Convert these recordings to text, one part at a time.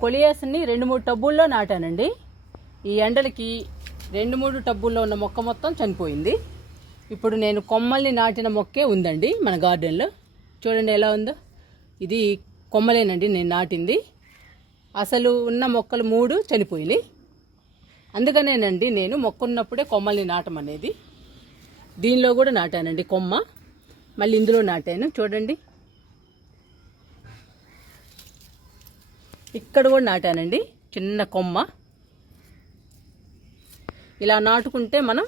కొలియాస్ని రెండు మూడు టబ్బుల్లో నాటానండి. ఈ ఎండలకి రెండు మూడు టబ్బుల్లో ఉన్న మొక్క మొత్తం చనిపోయింది. ఇప్పుడు నేను కొమ్మల్ని నాటిన మొక్కే ఉందండి మన గార్డెన్లో. చూడండి ఎలా ఉందో. ఇది కొమ్మలేనండి నేను నాటింది. అసలు ఉన్న మొక్కలు మూడు చనిపోయినాయి. అందుకనేనండి నేను మొక్క ఉన్నప్పుడే కొమ్మల్ని నాటమనేది. దీనిలో కూడా నాటానండి కొమ్మ. మళ్ళీ ఇందులో నాటాను. చూడండి. ఇక్కడ కూడా నాటానండి. చిన్న కొమ్మ. ఇలా నాటుకుంటే మనం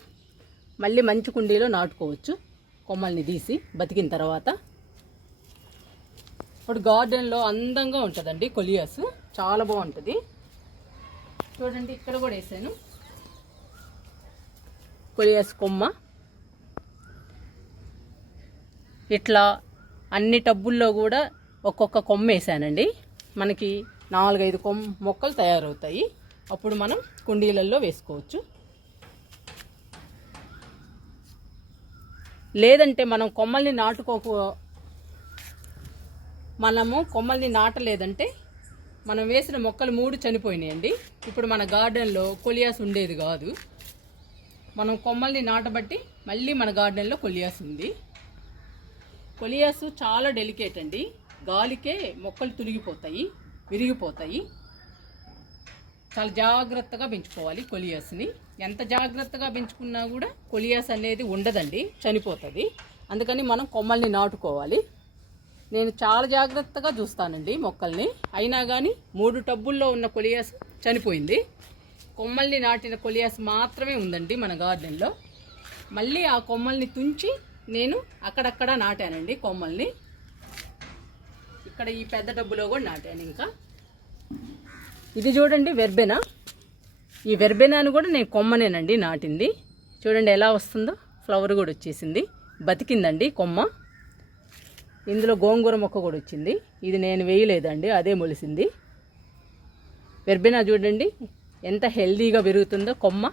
మళ్ళీ మంచి కుండీలో నాటుకోవచ్చు. కొమ్మల్ని తీసి బతికిన తర్వాత. ఇప్పుడు గార్డెన్లో అందంగా ఉంటుందండి కొలియాస్. చాలా బాగుంటుంది. చూడండి ఇక్కడ కూడా వేసాను. కొలియాస్ కొమ్మ. ఇట్లా అన్ని టబ్బుల్లో కూడా ఒక్కొక్క కొమ్మ వేసానండి. మనకి నాలుగైదు కొమ్ మొక్కలు తయారవుతాయి. అప్పుడు మనం కుండీలలో వేసుకోవచ్చు. లేదంటే మనం కొమ్మల్ని నాటుకోకు మనము కొమ్మల్ని నాటలేదంటే మనం వేసిన మొక్కలు మూడు చనిపోయినాయండి. ఇప్పుడు మన గార్డెన్లో కొలియాస్ ఉండేది కాదు. మనం కొమ్మల్ని నాటబట్టి మళ్ళీ మన గార్డెన్లో కొలియాస్ ఉంది. కొలియాస్ చాలా డెలికేట్ అండి. గాలికే మొక్కలు తునిగిపోతాయి. విరిగిపోతాయి. చాలా జాగ్రత్తగా పెంచుకోవాలి కొలియాస్ని. ఎంత జాగ్రత్తగా పెంచుకున్నా కూడా కొలియాస్ అనేది ఉండదండి చనిపోతుంది. అందుకని మనం కొమ్మల్ని నాటుకోవాలి. నేను చాలా జాగ్రత్తగా చూస్తానండి మొక్కల్ని. అయినా కానీ మూడు టబ్బుల్లో ఉన్న కొలియాస్ చనిపోయింది. కొమ్మల్ని నాటిన కొలియాస్ మాత్రమే ఉందండి మన గార్డెన్లో. మళ్ళీ ఆ కొమ్మల్ని తుంచి నేను అక్కడక్కడ నాటానండి కొమ్మల్ని. ఇక్కడ ఈ పెద్ద డబ్బులో కూడా నాటాను ఇంకా. ఇది చూడండి వెర్బెనా. ఈ వెర్బెనాను కూడా నేను కొమ్మనేనండి నాటింది. చూడండి ఎలా వస్తుందో. ఫ్లవర్ కూడా వచ్చేసింది. బతికిందండి కొమ్మ. ఇందులో గోంగూర మొక్క కూడా వచ్చింది. ఇది నేను వేయలేదండి అదే మొలిసింది. వెర్బెనా చూడండి ఎంత హెల్దీగా పెరుగుతుందో కొమ్మ.